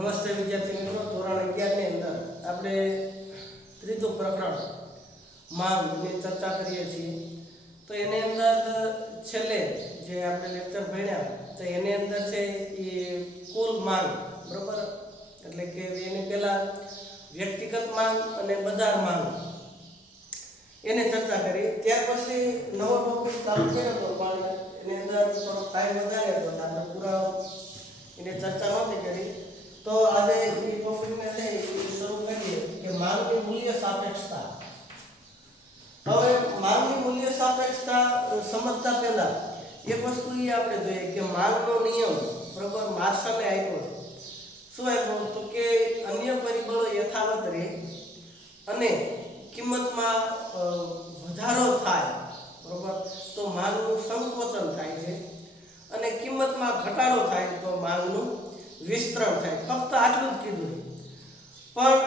નમસ્તે વિદ્યાર્થી મિત્રો, ધોરણ 11 ની અંદર આપણે ત્રીજું પ્રકરણ માંગની ચર્ચા કરીએ છીએ. તો એની અંદર છેલ્લે જે આપણે લેક્ચર ભણ્યા તો એની અંદર છે એ કુલ માંગ, બરોબર, એટલે કે એની પહેલા વ્યક્તિગત માંગ અને બજાર માંગ એની ચર્ચા કરી. ત્યાર પછી નવો ટોપિક ચાલુ કર્યો હતો પણ એની અંદર થોડો ટાઈમ વધારે હતો, આપણે પૂરા એની ચર્ચા નહોતી કરી. તો આજે એ ટોપિકને શરૂ કરીએ કે માંગની મૂલ્ય સાપેક્ષતા. હવે માંગની મૂલ્ય સાપેક્ષતા સમજતા પહેલા એક વસ્તુ એ આપણે જોઈએ કે માંગનો નિયમ, બરોબર, માર્શલે આપ્યો છે. શું આપ્યો? તો કે અન્ય પરિબળો યથાવત રહે અને કિંમતમાં વધારો થાય, બરોબર, તો માંગનું સંકોચન થાય છે, અને કિંમતમાં ઘટાડો થાય તો માંગનું વિસ્તરણ થાય. ફક્ત આટલું જ કીધું. પણ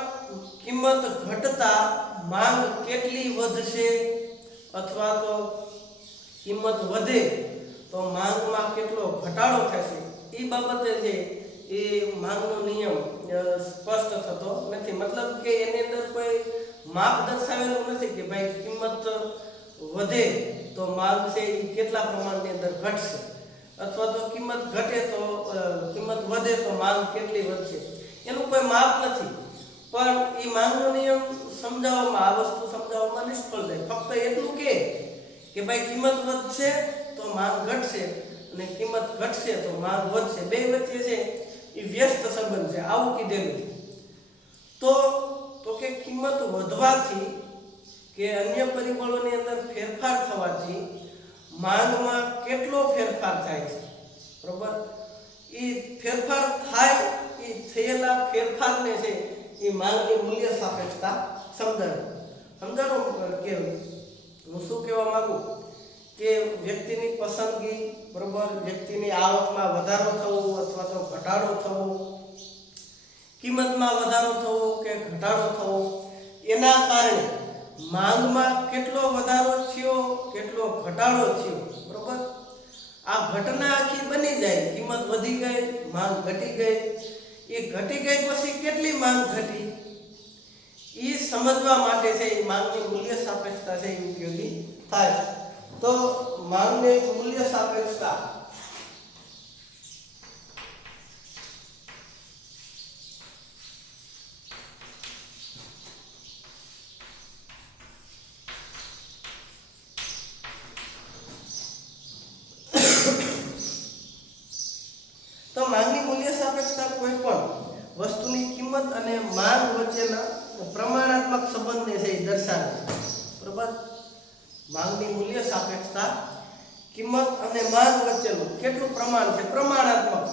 કિંમત ઘટતા માંગ કેટલી વધશે અથવા તો કિંમત વધે તો માંગમાં કેટલો ઘટાડો થશે એ બાબતે છે એ માંગનો નિયમ સ્પષ્ટ થતો નથી. મતલબ કે એની અંદર કોઈ માપ દર્શાવેલું નથી કે ભાઈ કિંમત વધે તો માંગ છે એ કેટલા પ્રમાણની અંદર ઘટશે, અથવા તો કિંમત ઘટે તો કિંમત વધે તો માંગ કેટલી વધશે, એનું કોઈ માપ નથી. પણ એ માંગનો નિયમ સમજાવવામાં, આ વસ્તુ સમજાવવામાં નિષ્ફળ જાય. ફક્ત એટલું કે ભાઈ કિંમત વધશે તો માંગ ઘટશે અને કિંમત ઘટશે તો માંગ વધશે. બે વચ્ચે છે એ વ્યસ્ત સંબંધ છે, આવું કીધેલું. તો કે કિંમત વધવાથી કે અન્ય પરિબળોની અંદર ફેરફાર થવાથી માંગમાં કેટલો ફેરફાર થાય છે, બરોબર. એ ફેરફાર થાય, એ થયેલા ફેરફારને છે એ માંગની મૂલ્ય સાપેક્ષતા સમજાવો કે હું શું કહેવા માંગુ કે વ્યક્તિની પસંદગી, બરોબર, વ્યક્તિની આવકમાં વધારો થવો અથવા તો ઘટાડો થવો, કિંમતમાં વધારો થવો કે ઘટાડો થવો, એના કારણે માંગમાં કેટલો વધારો થયો કેટલો ઘટાડો થયો, બરોબર. આ ઘટના આખી બની જાય, કિંમત વધી ગઈ, માંગ ઘટી ગઈ. એ ઘટી ગઈ પછી કેટલી માંગ ઘટી એ સમજવા માટે છે એ માંગની મૂલ્ય સાપેક્ષતા છે એ ઉપયોગી થાય છે. તો માંગની મૂલ્ય સાપેક્ષતા તો માંગની મૂલ્ય સાપેક્ષતા કોઈ પણ વસ્તુની કિંમત અને માંગ વચ્ચેના પ્રમાણાત્મક સંબંધને છે એ દર્શાવે છે, બરોબર. માંગની મૂલ્ય સાપેક્ષતા કિંમત અને માંગ વચ્ચેનું કેટલું પ્રમાણ છે, પ્રમાણાત્મક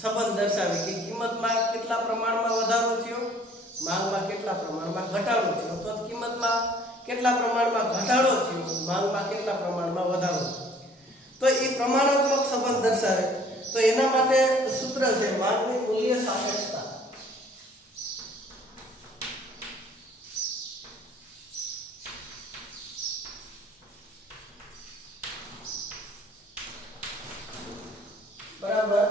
સંબંધ દર્શાવે કે કિંમતમાં કેટલા પ્રમાણમાં વધારો થયો, માંગમાં કેટલા પ્રમાણમાં ઘટાડો થયો, તો કિંમતમાં કેટલા પ્રમાણમાં ઘટાડો થયો, માંગમાં કેટલા પ્રમાણમાં વધારો થયો. તો એ પ્રમાણાત્મક સંબંધ દર્શાવે. તો એના માટે સૂત્ર છે માંગની મૂલ્ય સાપેક્ષતા. બરાબર,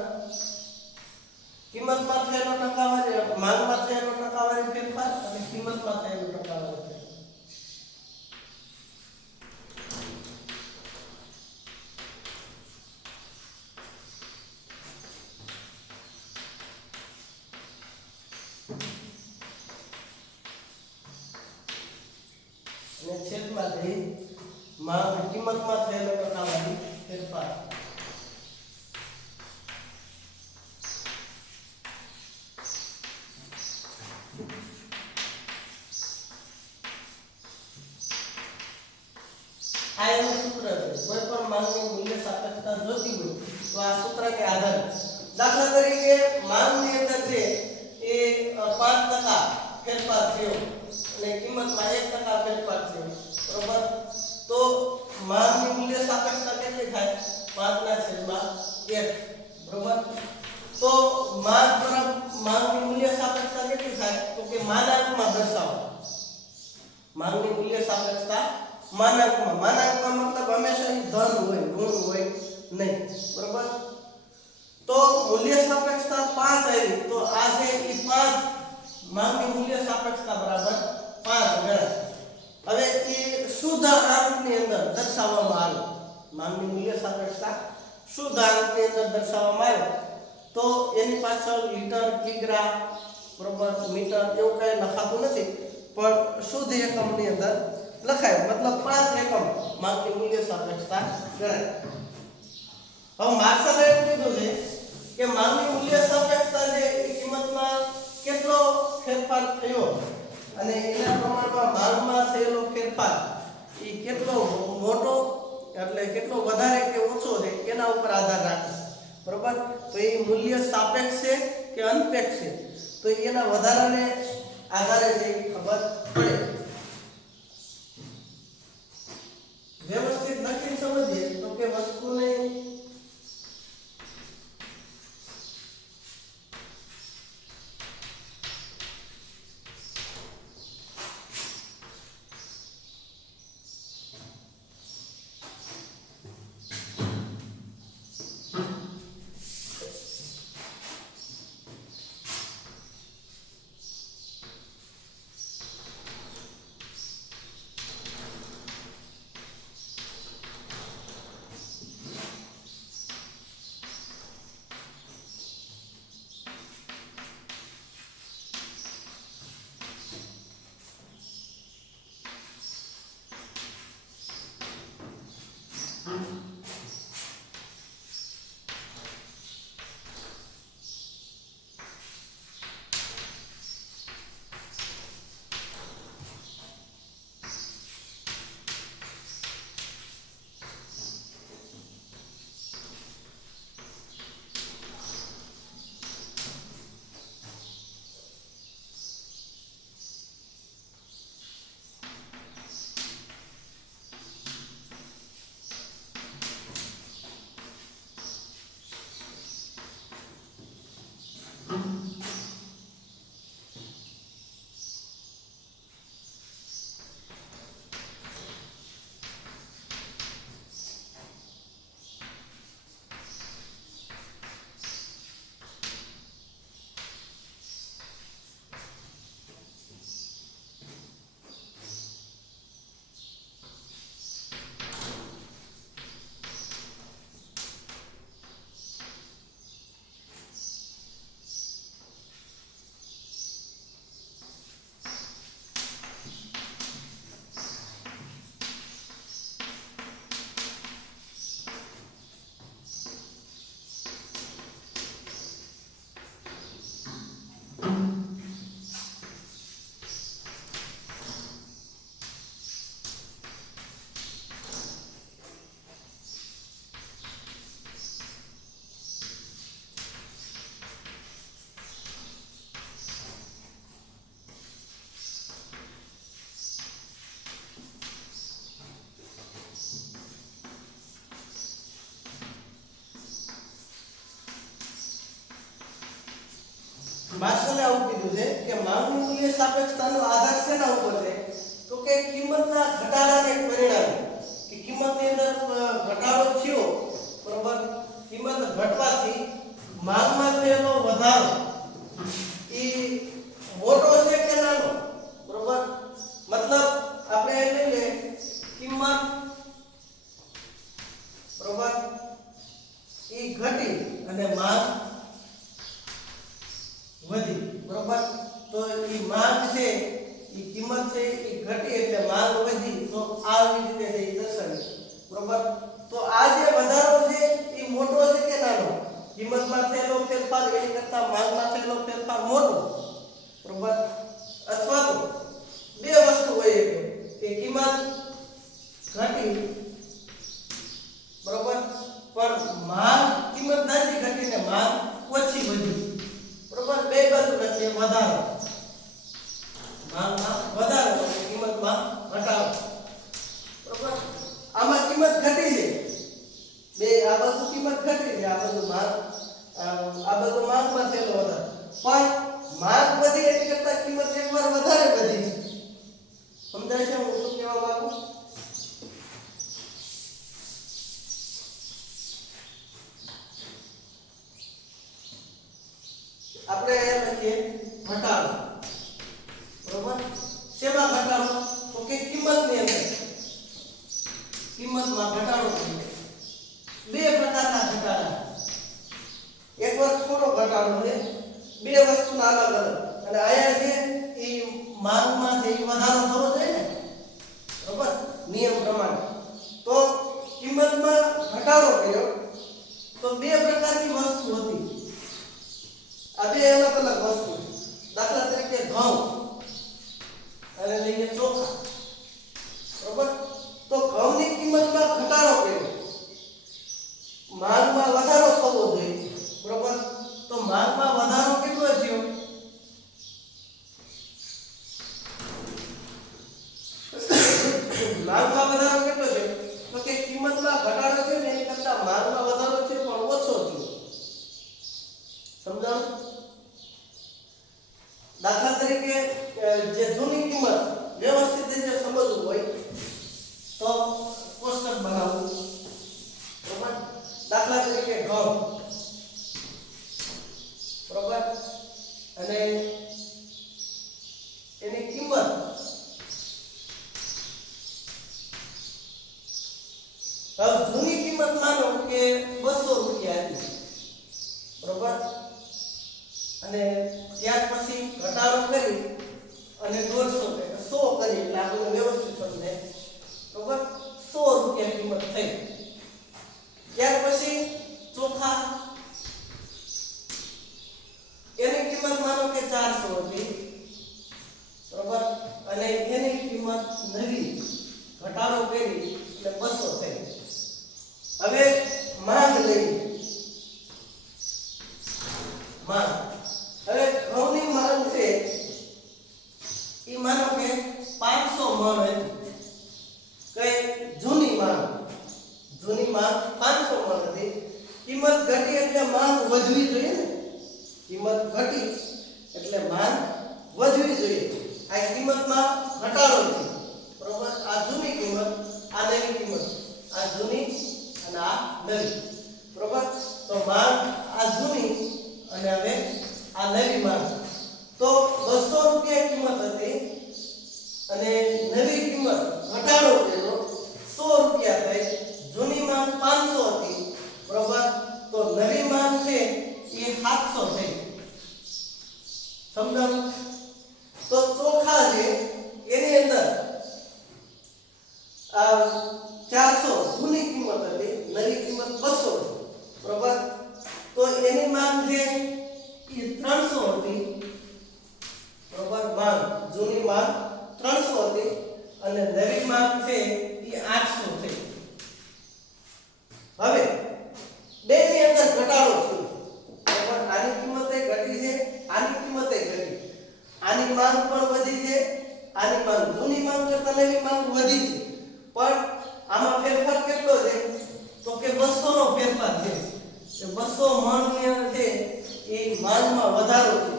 કિંમતમાં થયેલો ટકાવારી, માંગમાં થયેલો ટકાવારી ફેરફાર અને કિંમતમાં થયેલો ટકાવારી ફેરફાર. અને છેદમાંથી માંગ, કિંમતમાં થયેલો ટકાવારી ફેરફાર. આ એનું સૂત્ર છે. કોઈ પણ માંગની મૂલ્ય સાપેક્ષતા જોતી હોય તો આ સૂત્રને આધારે, દાખલા તરીકે માંગની અંદર છે એ 5% ફેરફાર થયો અને કિંમતમાં 1% ફેરફાર થયો, બરોબર. તો માંગની મૂલ્ય સાપેક્ષતા કેટલી થાય? 5/1, બરોબર. તો માંગની મૂલ્ય સાપેક્ષતા કેટલી થાય? તો કે માનાંકમાં દર્શાવો. માંગની મૂલ્ય સાપેક્ષતા માનાંકમાં મતલબ હંમેશા ધન હોય, ઋણ હોય નહીં, બરોબર. તો તો મૂલ્ય સાપેક્ષતા 5 આવી તો આ છે એ 5 માંગની મૂલ્ય સાપેક્ષતા બરાબર 5 ગણાય. હવે એ શુદ્ધ આંકની અંદર દર્શાવવામાં આવે માંગની મૂલ્ય સાપેક્ષતા શુદ્ધ આંકની અંદર દર્શાવવામાં આવે તો એની પાછળ લીટર કિગ્રા બરોબર મીટર એવું કઈ લખાતું નથી પણ શુદ્ધ એકમની અંદર લખાય મતલબ 5 એકમ માંગની મૂલ્ય સાપેક્ષતા ગણાય. હવે માર્શલે એમ કીધું છે કે માંગની મૂલ્ય સાપેક્ષતા છે એ કિંમતમાં કેટલો ફેરફાર થયો અને એના પ્રમાણમાં માંગમાં થયેલો ફેરફાર એ કેટલો મોટો એટલે કેટલો વધારે કે ઓછો છે એના ઉપર આધાર રાખે બરોબર. તો એ મૂલ્ય સાપેક્ષ છે કે અનપેક્ષ છે તો એના વધારાને આધારે છે એ ખબર પડે. વ્યવસ્થિત લખીને સમજીએ તો કે વસ્તુને માર્શલે આવું કીધું છે કે માંગની મૂલ્ય સાપેક્ષતાનો આધાર શેના ઉપર છે તો કે કિંમતના ઘટાડાને પરિણામે કે કિંમતની અંદર ઘટાડો થયો બરોબર કિંમત ઘટવાથી માંગમાં થયેલો વધારો એ મોટો છે કે નાનો બરોબર મતલબ આપણે એ લઈ લે કિંમત બરોબર એ ઘટી અને માંગ વધી બરોબર તો એ માંગ છે એ કિંમત છે એ ઘટી એટલે માંગ વધી તો આવી રીતે છે એ દર્શાવી બરોબર. તો આ જે વધારો છે એ મોટો છે કે નાનો કિંમતમાં થયેલો ફેરફાર એની કરતા માંગમાં થયેલો ફેરફાર મોટો બરોબર અથવા તો બે વસ્તુ હોય કે કિંમત ઘટી બરોબર પણ માંગ કિંમત નથી ઘટીને માંગ ઓછી વધી બરોબર બે બાજુ લખીએ વધારો માંગમાં વધારો કિંમતમાં ઘટાડો બરોબર. આમાં કિંમત ઘટી છે બે આ બાજુ કિંમત ઘટી છે આ બાજુ માંગમાં થયેલો વધારો પણ માંગ વધી એની કરતા કિંમત એકવાર વધારે વધી છે સમજાય છે હું શું કહેવા માંગુ આપણે અહીંયા લખીએ ઘટાડો, બરોબર. શેમાં ઘટાડો? તો કે કિંમતની અંદર, કિંમતમાં ઘટાડો થયો. બે પ્રકારના ઘટાડા, એક વાર થોડો ઘટાડો છે, બે વસ્તુના અલગ અલગ. અને આયા છે એ માંગમાં છે એ વધારો થવો જોઈએ ને, બરોબર, નિયમ પ્રમાણે. તો કિંમતમાં ઘટાડો કર્યો તો બે પ્રકારની વસ્તુ હતી. આ બે અલગ અલગ વસ્તુ. દાખલા તરીકે ઘઉં અને લઈએ ચોખા, બરોબર. તો ઘઉંની કિંમતમાં ઘટાડો કર્યો, માંગમાં વધારો થવો જોઈએ, બરોબર. તો માંગમાં વધારો કેટલો થયો? માંગમાં વધારો કેટલો છે? તો કે કિંમતમાં ઘટાડો છે ને એની કરતા માંગમાં વધારો છે પણ ઓછો થયો. સમજાણું? દાખલા તરીકે જે જૂની કિંમત વ્યવસ્થિત રીતે સમજવું હોય તો કોષ્ટક બનાવવું, બરોબર. દાખલા તરીકે ઘઉં, બરોબર, અને એની કિંમત હવે જૂની કિંમત માનો કે 200 રૂપિયા હતી, બરોબર. અને ત્યાર પછી ઘટાડો કરી અને 150 એટલે 100 કરી એટલે આપણે વ્યવસ્થિત સમજે, બરોબર. 100 રૂપિયા કિંમત થઈ. ત્યાર પછી ચોખા, એની કિંમત માનો કે 400 હતી, બરોબર. અને એની કિંમત નવી ઘટાડો કરી એટલે 200 થઈ. હવે માંગ લઈ, માંગ. હવે ઘઉંની માંગ છે એ માનો કે 500 મણ હતી. કઈ? જૂની માંગ, જૂની માંગ 500 મણ હતી. કિંમત ઘટી એટલે માંગ વધવી જોઈએ ને, કિંમત ઘટી એટલે માંગ વધવી જોઈએ. આ કિંમતમાં ઘટાડો છે, બરોબર. આ જૂની કિંમત, આ નવી કિંમત, આ જૂની અને આ નવી, બરોબર. તો માંગ આ જૂની અને હવે આ નવી માંગ. તો 200 રૂપિયા કિંમત હતી અને નવી કિંમત ઘટાડો કર્યો 100 રૂપિયા થઈ. જૂની માંગ 500 હતી, બરોબર. તો નવી માંગ છે એ 700 થઈ. સમજાણું? તો ચોખા છે એની અંદર 400 જૂની કિંમત હતી, નવી કિંમત 200 છે, બરોબર. તો એની માંગ છે એ 300 હતી, બરોબર. માંગ જૂની માંગ 300 હતી અને નવી માંગ છે એ 800 થઈ. હવે બે ની અંદર ઘટાડો થયો, બરોબર. આની કિંમતે ઘટી છે, આની કિંમતે ઘટી. આની માંગ પણ વધી છે, આની માંગ જૂની માંગ કરતા નવી માંગ વધી છે. પણ આમાં ફેરફાર કેટલો છે? તો કે 200 નો ફેરફાર છે. 200 મણ છે એ માંગમાં વધારો છે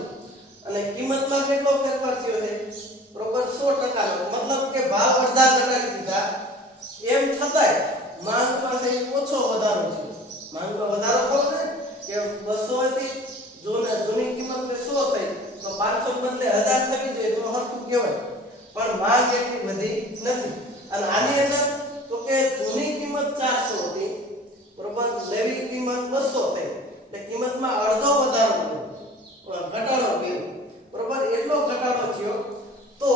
અને કિંમતમાં કેટલો ફેરફાર થયો છે? બરોબર, 100% નો. મતલબ કે ભાવ અડધા ઘટાડી દીધા. એમ છતાંય માંગમાં છે ઓછો વધારો છે. માંગમાં વધારો થયો ને કે 200 હતી, જૂની કિંમત 100 થઈ, તો 500 બદલે 1000 થવી જોઈએ તો હરખું કહેવાય. પણ માંગ એટલી વધી નથી. અને આની અંદર તો કે જૂની કિંમત 400 હતી, બરોબર, નવી કિંમત 200 થઈ. એટલે કિંમતમાં અડધો વધારો થયો, ઘટાડો થયો, બરોબર. એટલો ઘટાડો થયો તો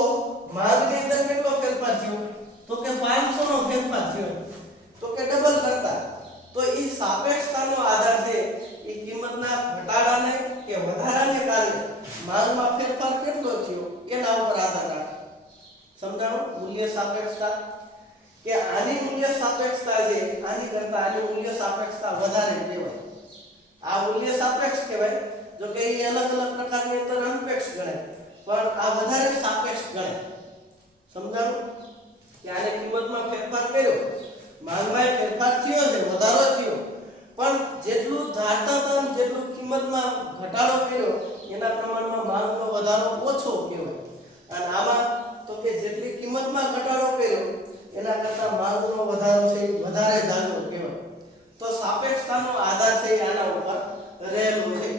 માંગની અંદર કેટલો ફેરફાર થયો? તો કે 500 નો ફેરફાર થયો. તો કે ડબલ કરતા. તો એ સાપેક્ષતાનો આધાર છે. એ કિંમતના ઘટાડાને કે વધારાને કારણે માંગમાં ફેરફાર કેટલો થયો એના ઉપર આધાર રાખે. સમજાણું? મૂલ્ય સાપેક્ષતા કે આની મૂલ્ય સાપેક્ષતા છે, આની કરતા આની મૂલ્ય સાપેક્ષતા વધારે કહેવાય. આ મૂલ્ય સાપેક્ષ કહેવાય. જો કે એ અલગ અલગ પ્રકારની અંદર અનપેક્ષ ગણાય, પણ આ વધારે સાપેક્ષ ગણાય. સમજાણું? કે આની કિંમતમાં ફેરફાર કર્યો, માંગમાં ફેરફાર થયો છે, વધારો થયો, પણ જેટલું ધારતા હતા જેટલું કિંમતમાં ઘટાડો કર્યો એના પ્રમાણમાં માંગનો વધારો ઓછો કહેવાય. અને આમાં તો કે જેટલી કિંમતમાં ઘટાડો કર્યો એના કરતા માંગનો વધારો છે વધારે જાજો કહેવાય. તો સાપેક્ષતાનો આધાર છે આના ઉપર રહેલો છે.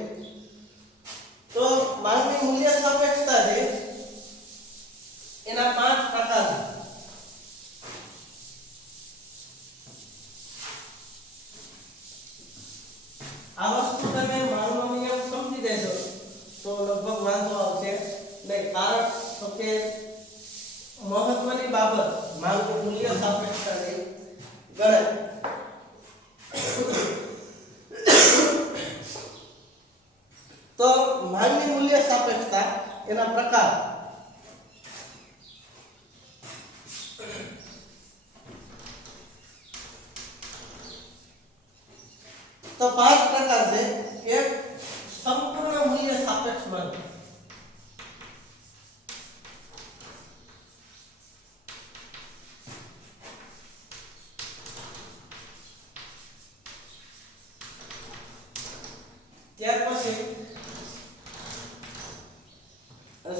આ વસ્તુ તમે માંગનો નિયમ સમજી દેજો તો લગભગ વાંધો આવશે નહીં. કારણ તો કે મહત્વની બાબત માંગનું મૂલ્ય સાપેક્ષતાની ગણાય. તો માંગની મૂલ્ય સાપેક્ષતા એના પ્રકાર. તો 5 પ્રકાર છે. એક સંપૂર્ણ મૂલ્ય સાપેક્ષ માંગ. ત્યાર પછી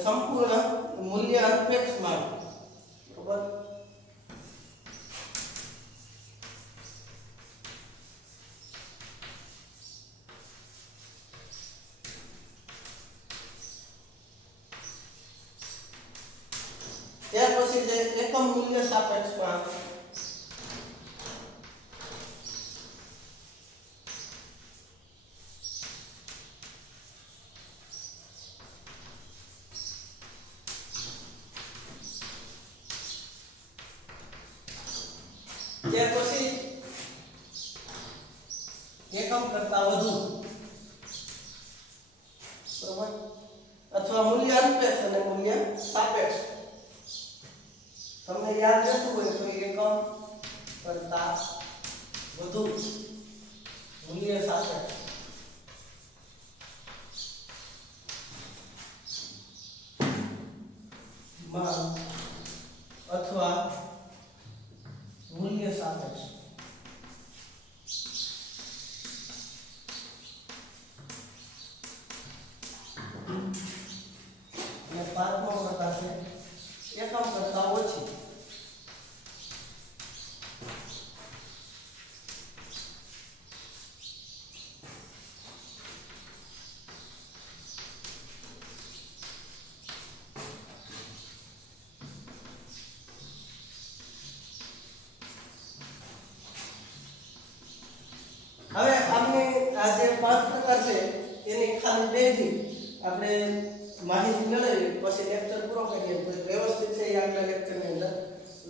સંપૂર્ણ મૂલ્ય અનપેક્ષ માંગ. બરાબર. ત્યાર પછી જે એકમ મૂલ્ય સાપેક્ષ માંગ. ત્યાર પછી એકમ કરતા વધુ. બરાબર. અથવા મૂલ્ય અનપેક્ષ અને મૂલ્ય સાપેક્ષ. તમને યાદ રહેતું હોય તો એકમ કરતા વધુ મૂલ્ય સાપેક્ષ. માંગ અથવા મૂલ્ય સાપેક્ષ. અને પાંચમો પ્રકાર છે એકમ કરતા ઓછી. હવે આપણે આ જે 5 પ્રકાર છે એની ખાલી બેઝિક આપણે માહિતી મેળવી પછી લેક્ચર પૂરો કરીએ તો વ્યવસ્થિત છે એ આગલા લેક્ચરની અંદર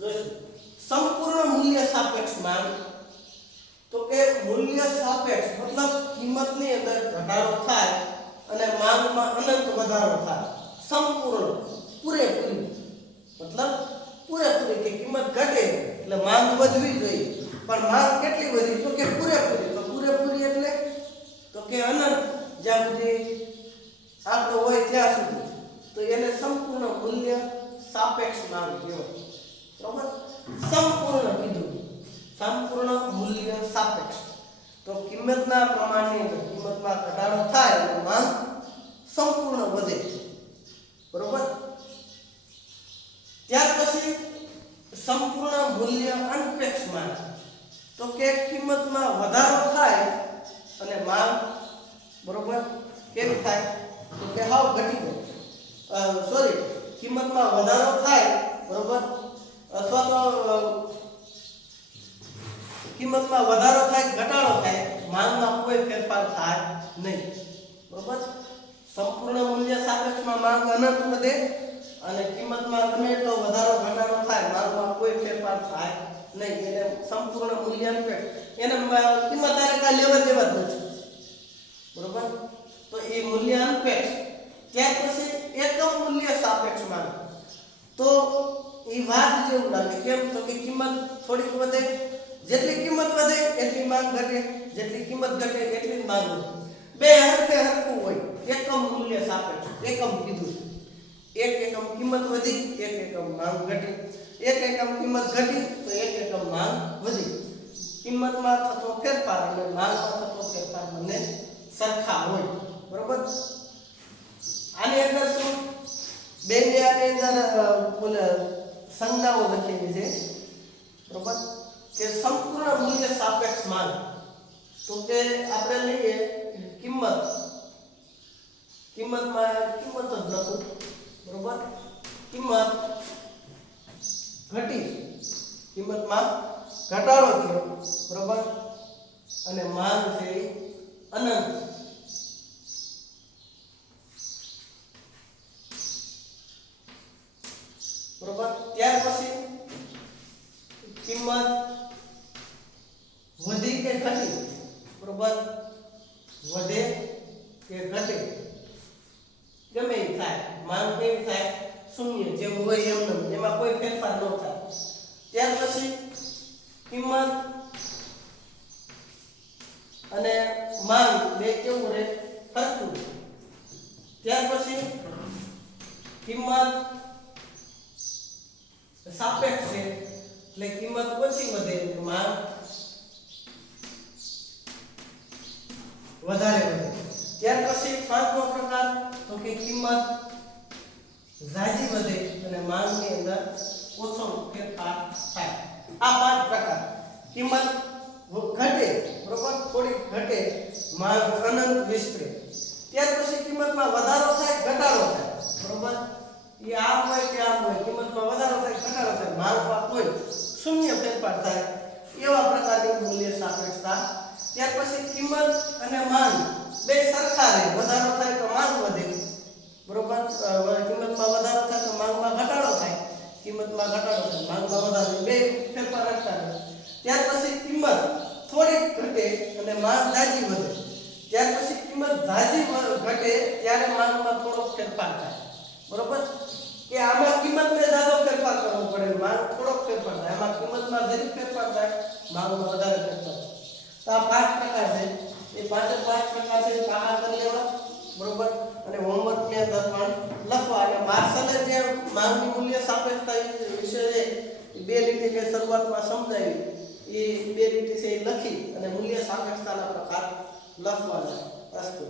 જોઈશું. સંપૂર્ણ મૂલ્ય સાપેક્ષ માંગ. તો કે મૂલ્ય સાપેક્ષ મતલબ કિંમતની અંદર ઘટાડો થાય અને માંગમાં અનંત વધારો થાય. સંપૂર્ણ પૂરેપૂરી મતલબ પૂરેપૂરી કે કિંમત ઘટે એટલે માંગ વધવી જોઈએ પણ માંગ કેટલી વધી તો કે પૂરેપૂરી. તો પૂરેપૂરી એટલે તો કે અનંત જ્યાં સુધી આંકડો હોય ત્યાં સુધી. તો એને સંપૂર્ણ મૂલ્ય સાપેક્ષ માંગ કહેવાય. બરાબર. સંપૂર્ણ કીધું સંપૂર્ણ મૂલ્ય સાપેક્ષ. તો કિંમતના પ્રમાણની અંદર કિંમતમાં ઘટાડો થાય અને માંગ સંપૂર્ણ વધે. બરાબર. ત્યાર પછી સંપૂર્ણ મૂલ્ય અનપેક્ષ માંગ. તો કે કિંમતમાં વધારો થાય અને માંગ બરોબર કેવી થાય તો કે હાવ ઘટી જાય. સોરી કિંમતમાં વધારો થાય બરોબર અથવા તો કિંમતમાં વધારો થાય ઘટાડો થાય માંગમાં કોઈ ફેરફાર થાય નહીં. બરોબર. સંપૂર્ણ મૂલ્ય સાપેક્ષમાં માંગ અનંત વધે અને કિંમતમાં ગમે એટલો વધારો ઘટાડો થાય માંગમાં કોઈ ફેરફાર થાય નહીં. એને સંપૂર્ણ મૂલ્ય અનપેક્ષ. એને કિંમત આરે કાંઈ લેવા દેવા જ નથી. બરોબર. તો એ મૂલ્ય અનપેક્ષ. ત્યાર પછી એકમ મૂલ્ય સાપેક્ષ માંગ. તો એ વાત જેવું લાગે કેમ તો કે કિંમત થોડીક વધે જેટલી કિંમત વધે એટલી માંગ ઘટે જેટલી કિંમત ઘટે એટલી માંગ વધે. બે હરખે હરખું હોય. એકમ મૂલ્ય સાપેક્ષ. એકમ કીધું એક એકમ કિંમત વધી એક એકમ માંગ ઘટી. એક એકમ કિંમત ઘટી તો એક એકમ માંગ વધી. કિંમતમાં થતો ફેરફાર અને માંગમાં થતો ફેરફાર બંને સરખા હોય. બરોબર. આની અંદર શું બેને આની અંદર સંજ્ઞાઓ લખેલી છે. બરોબર. કે સંપૂર્ણ મૂલ્ય સાપેક્ષ માંગ. તો કે આપણે લઈએ કિંમતમાં કિંમત જ લખું. બરોબર. કિંમત ઘટી કિંમતમાં ઘટાડો થયો. બરોબર. અને માંગ છે અનંત. બરોબર. ત્યાર પછી કિંમત વધી કે ઘટી, બરોબર, વધે કે ઘટે ગમે એ થાય, માંગ કેવી થાય, શૂન્ય જેમ હોય એમ, એમાં કોઈ ફેરફાર ન થાય. ત્યાર પછી કિંમત અને માંગ બે કેવું રહે, સરખું. ત્યાર પછી કિંમત સાપેક્ષ છે, એટલે કિંમત ઓછી વધે, માંગ વધારે વધે. ત્યાર પછી પાંચમો પ્રકાર તો કે કિંમત ઝાઝી વધે અને માંગની અંદર ઓછો ફેરફાર થાય. આ પાંચ પ્રકાર. કિંમત ઘટે, બરોબર, થોડી ઘટે, માંગ અનંત વિસ્તરે. ત્યાર પછી કિંમતમાં વધારો થાય, ઘટાડો થાય, બરોબર, એ આમ હોય કે આમ હોય, કિંમતમાં વધારો થાય, ઘટાડો થાય, માંગમાં કોઈ શૂન્ય ફેરફાર થાય, એવા પ્રકારની મૂલ્ય સાપેક્ષતા. ત્યાર પછી કિંમત અને માંગ બે સરખા રહે, વધારો થાય તો માંગ વધે, બરોબર, કિંમતમાં વધારો થાય તો માંગમાં ઘટાડો થાય, કિંમતમાં ઘટાડો થાય, માંગમાં વધારો, બે ફેરફાર રાખતા રહે. ત્યાર પછી કિંમત થોડીક ઘટે અને માંગ ઝાઝી વધે. ત્યાર પછી કિંમત ઝાઝી ઘટે ત્યારે માંગમાં થોડો ફેરફાર થાય, બરોબર, કે આમાં કિંમતને ઝાઝો ફેરફાર કરવો પડે, માંગ થોડો ફેરફાર થાય, આમાં કિંમતમાં જરીક ફેરફાર થાય, માંગમાં વધારે ફેરફાર થાય. તો આ પાંચ પ્રકાર છે. એ પાંચે પાંચ પ્રકાર છે, પાકા કરી લેવા, બરોબર, અને હોમવર્ક ની અંદર પણ લખવા. અને માર્શલે જે માંગની મૂલ્ય સાપેક્ષતા વિશે છે એ બે રીતે જે શરૂઆતમાં સમજાવી, એ બે રીતે છે એ લખી અને મૂલ્ય સાપેક્ષતાના પ્રકાર લખવાના. અસ્તુ.